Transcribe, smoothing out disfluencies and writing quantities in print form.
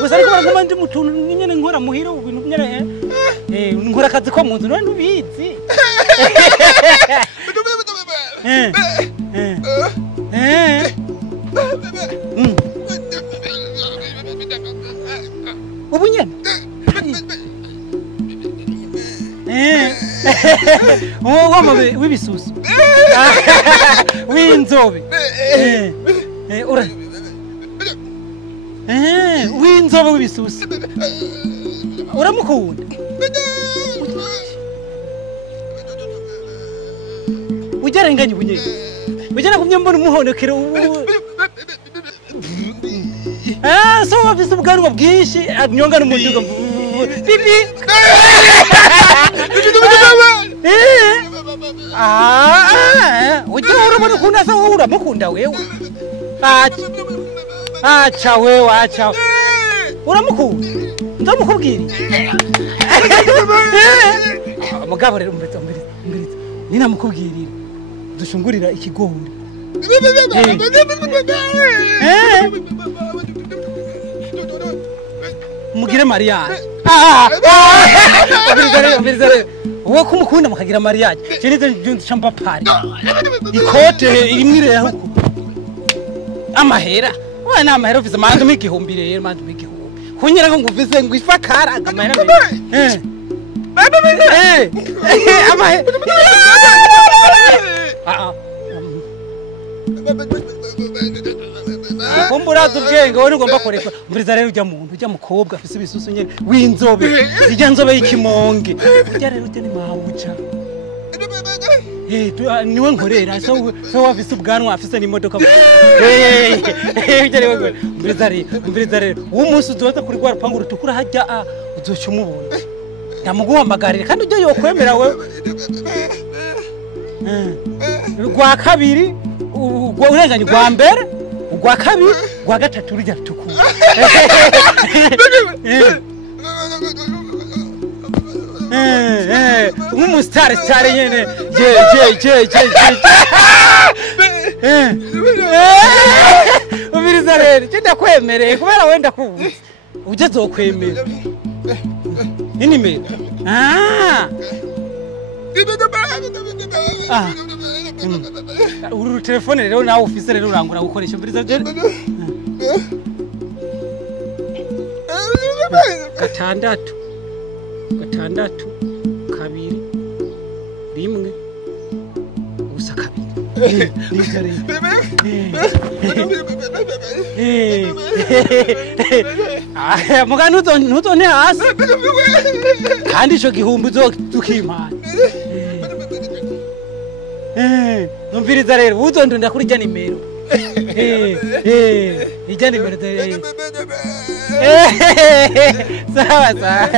gusa ariko baraguma ndi mutuntu nyene nkora muhira ubintu nyene nkora akazi ko mu nzu none ubizi ubu nyene wamabe w'ibisusu w'inzobe ura w'inzobe w'ibisusu uramukunda ugerenganye ubunye ugera kumye mbona umuhonekero so wafise ubwanwa bwinshi anyonga n'umuduga bibi ujye urabona ukuntu asa wowe uramukunda wewe acha wewe acha uramukunda ndamukubwira mugabo rero umvitse nina mukubwirira dushungurira ikigori mugire mariage abizare uwo kumukunda mukagira mariage cyeneze junzi champapari ikote irimwire huko amahera we na amahera ufise mandu migihumbi rero mandu migihumbi kunyira ngo nguvise ngo ifakara amahera amahera kumburaza ubwenge wowe ugomba kureka mburiza rero ujya muntu ujya mukobwa afise ibisusu nyene w'inzobe ijya nzobe y'ikimonge ujya rero ujya ni mawuca niwe nkorera so wafise ubwanwa afise n'imodoka ujya rero mburiza rero umunsi uzoza kuri rwa rupangu rutukura hajya uzoca umubona ndamuguhamagarira kandi ujya yokwemera wewe rwa kabiri urenganye rwa mbere rwa kabiri rwa gatatu rujya rutukura nk'umusitari sitari nyene ubiriza rero icyo ndakwemereye kubera wenda kubuze ujya zokwemera inimero uru telefone rero nawe ufise rero urangura gukoresha mbiriza rero gatandatu kabiri rimwe ubusa kabiri muga ntuzone hasi kandi ico gihumbi uzokimana numviriza rero uzondunda kuri rya nimero ijya nimero sawa sawa